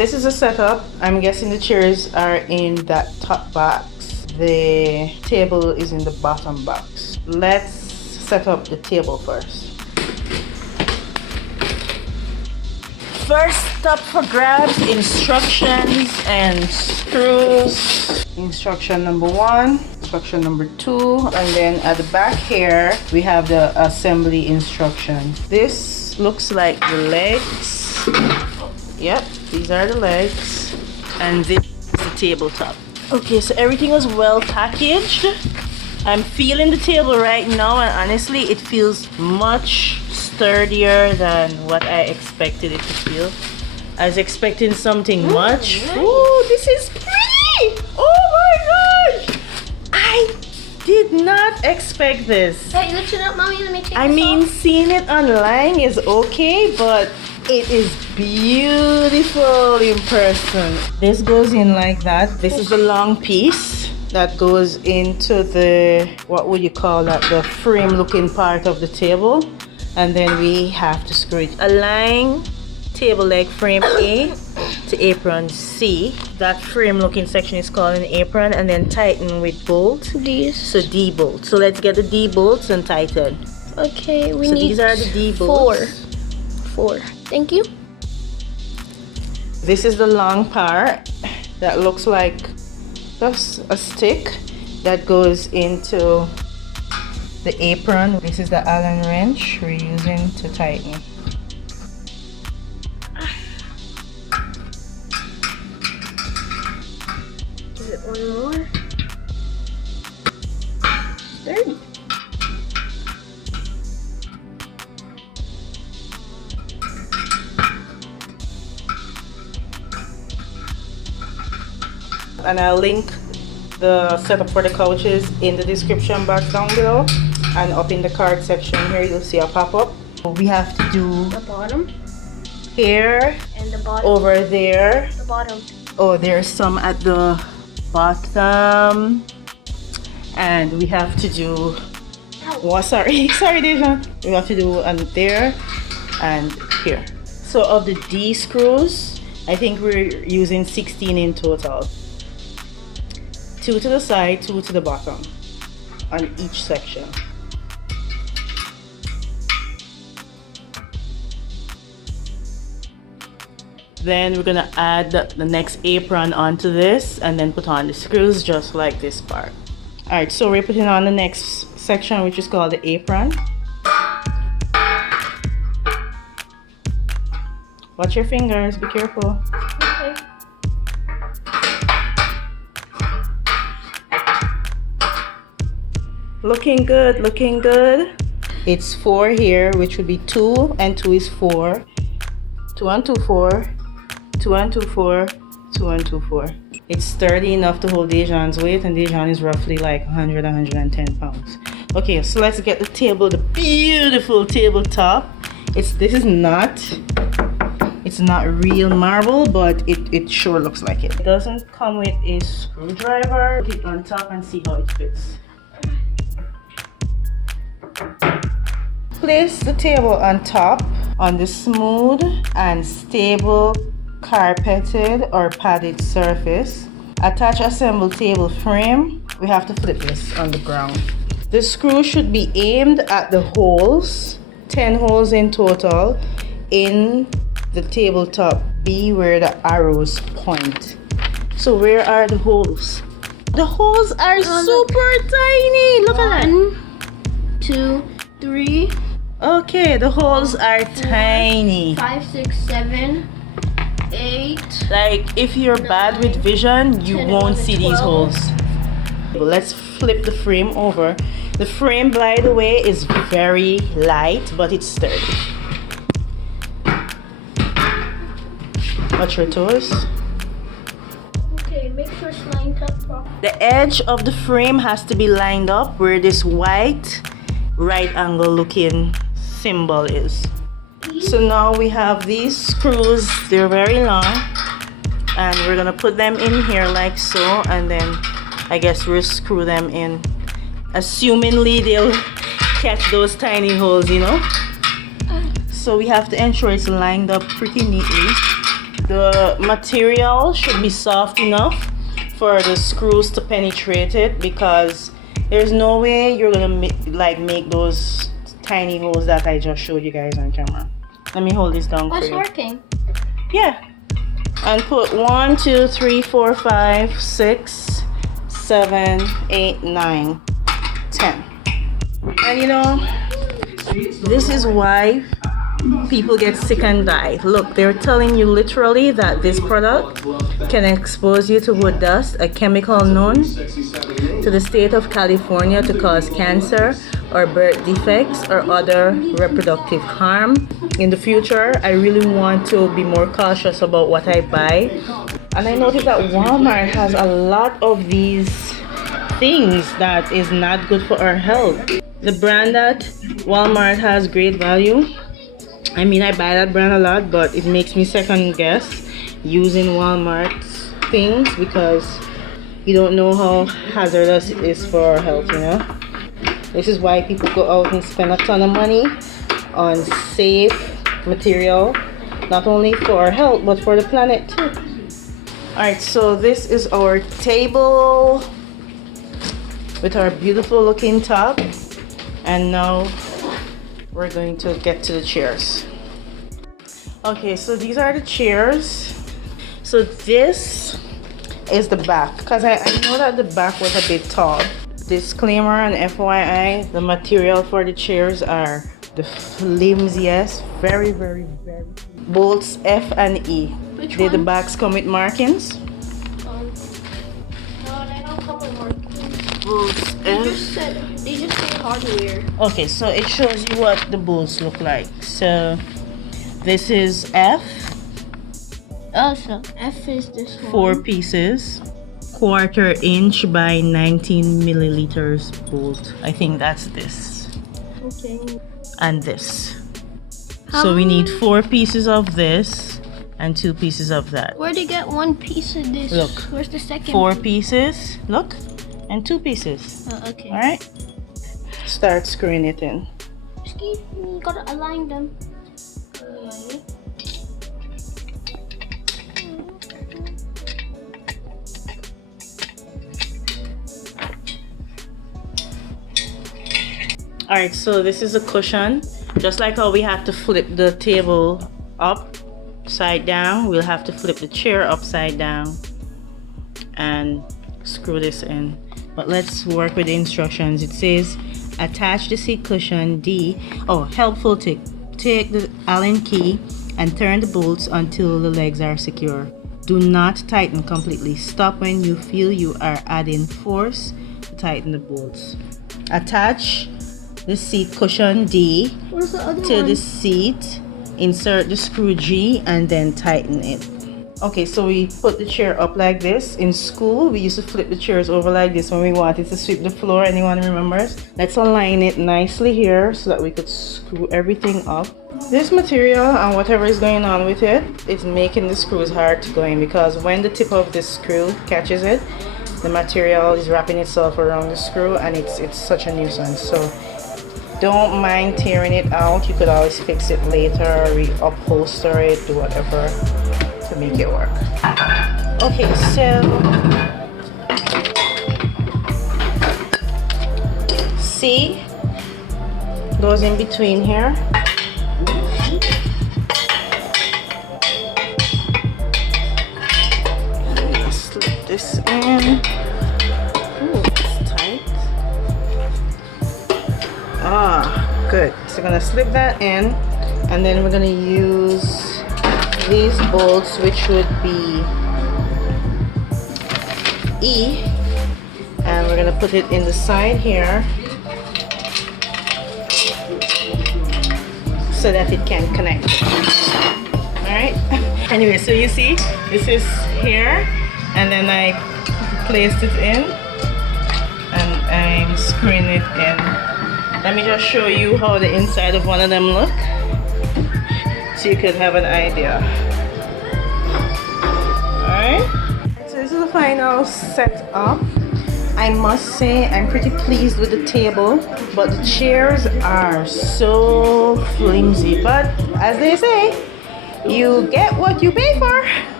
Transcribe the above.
This is a setup. I'm guessing the chairs are in that top box. The table is in the bottom box. Let's set up the table first. First up for grabs, instructions and screws. Instruction number 1, instruction number 2, and then at the back here we have the assembly instruction. This looks like the legs. Yep, these are the legs, and this is the tabletop. Okay, so everything was well packaged. I'm feeling the table right now, and honestly it feels much sturdier than what I expected it to feel. I was expecting something much. Nice. Ooh, this is pretty! Oh my gosh! I did not expect this. Hey, lift it up, mommy. Let me take I this mean, off. seeing it online is okay, but it is beautiful in person. This goes in like that. This is the long piece that goes into the, what would you call that, the frame looking part of the table. And then we have to screw it. Align table leg frame A to apron C. That frame looking section is called an apron, and then tighten with bolt. These. So D bolt. So let's get the D bolts and tighten. Okay, we So need these are the D bolts. 4. Thank you. This is the long part that looks like just a stick that goes into the apron. This is the Allen wrench we're using to tighten. Is it one more? Third. And I'll link the setup for the couches in the description box down below, and up in the card section here you'll see a pop-up. We have to do The bottom here, and the bottom. over there. The bottom. Oh, there's some at the bottom, and we have to do, oh sorry Dejan, we have to do there and here. So of the D screws, I think we're using 16 in total. 2 to the side, 2 to the bottom on each section. Then we're gonna add the next apron onto this, and then put on the screws just like this part. All right, so we're putting on the next section, which is called the apron. Watch your fingers, be careful. Okay. Looking good, looking good. It's 4 here, which would be 2, and 2 is 4. 2 and 2, 4. 2 and 2, 4. 2 and 2, 4. It's sturdy enough to hold Dejan's weight, and Dejan is roughly like 100, 110 pounds. Okay, so let's get the table, the beautiful tabletop. This is not, it's not real marble, but it sure looks like it. It doesn't come with a screwdriver. Put it on top and see how it fits. Place the table on top on the smooth and stable carpeted or padded surface. Attach assembled table frame. We have to flip this on the ground. The screw should be aimed at the holes, 10 holes in total, in the tabletop B where the arrows point. So where are the holes? The holes are super tiny. Look at that. 1, 2, 3. Okay, the holes are tiny. 5, 6, 7, 8. Like if you're bad with vision, you 10, won't 11, see these 12. holes. Let's flip the frame over. The frame, by the way, is very light, but it's sturdy. Watch your toes. Okay, make sure it's lined up properly. The edge of the frame has to be lined up where this white right angle looking symbol is. So now we have these screws. They're very long, and we're gonna put them in here like so, and then I guess we'll screw them in. Assumingly they'll catch those tiny holes, you know. So we have to ensure it's lined up pretty neatly. The material should be soft enough for the screws to penetrate it, because there's no way you're gonna make those tiny holes that I just showed you guys on camera. Let me hold this down for you. It's working. Yeah. And put 1, 2, 3, 4, 5, 6, 7, 8, 9, 10. And you know, this is why people get sick and die. Look, they're telling you literally that this product can expose you to wood dust, a chemical known to the state of California to cause cancer or birth defects or other reproductive harm. In the future, I really want to be more cautious about what I buy. And I noticed that Walmart has a lot of these things that is not good for our health. The brand that Walmart has great value. I mean, I buy that brand a lot, but it makes me second guess using Walmart's things, because you don't know how hazardous it is for our health, you know. This is why people go out and spend a ton of money on safe material, not only for our health, but for the planet too. Alright, so this is our table with our beautiful looking top. And now we're going to get to the chairs. Okay, so these are the chairs. So this is the back, because I know that the back was a bit tall. Disclaimer and FYI, the material for the chairs are the flimsiest, very bolts F and E. Did the backs come with markings? No, they don't come with markings. Bolts F. They just say hardware. Okay, so it shows you what the bolts look like. So this is F. Oh, so F is this one. 4 pieces. 1/4 inch by 19 milliliters bolt. I think that's this. Okay. And this. So we need 4 pieces of this and 2 pieces of that. Where'd you get 1 piece of this? Look. Where's the second? 4 pieces. Look. And 2 pieces. Oh, okay. Alright. Start screwing it in. Excuse me, gotta align them. Align it. Alright, so this is a cushion. Just like how we have to flip the table upside down, we'll have to flip the chair upside down and screw this in. But let's work with the instructions. It says attach the seat cushion D. Oh, helpful tip. Take the Allen key and turn the bolts until the legs are secure. Do not tighten completely. Stop when you feel you are adding force to tighten the bolts. Attach the seat cushion D Where's the other to one? the seat. Insert the screw G and then tighten it. Okay, so we put the chair up like this. In school, we used to flip the chairs over like this when we wanted to sweep the floor. Anyone remembers? Let's align it nicely here so that we could screw everything up. This material and whatever is going on with it is making the screws hard to go in, because when the tip of the screw catches it, the material is wrapping itself around the screw and it's such a nuisance. So don't mind tearing it out. You could always fix it later, upholster it, do whatever to make it work. Okay, so C goes in between here. Slip this in. Ooh, it's tight. Ah, good. So we're gonna slip that in, and then we're gonna use these bolts, which would be E, and we're gonna put it in the side here so that it can connect. Alright. Anyway, so you see, this is here, and then I placed it in, and I'm screwing it in. Let me just show you how the inside of one of them look, so you could have an idea. Alright, so this is the final setup. I must say I'm pretty pleased with the table, but the chairs are so flimsy. But as they say, You get what you pay for.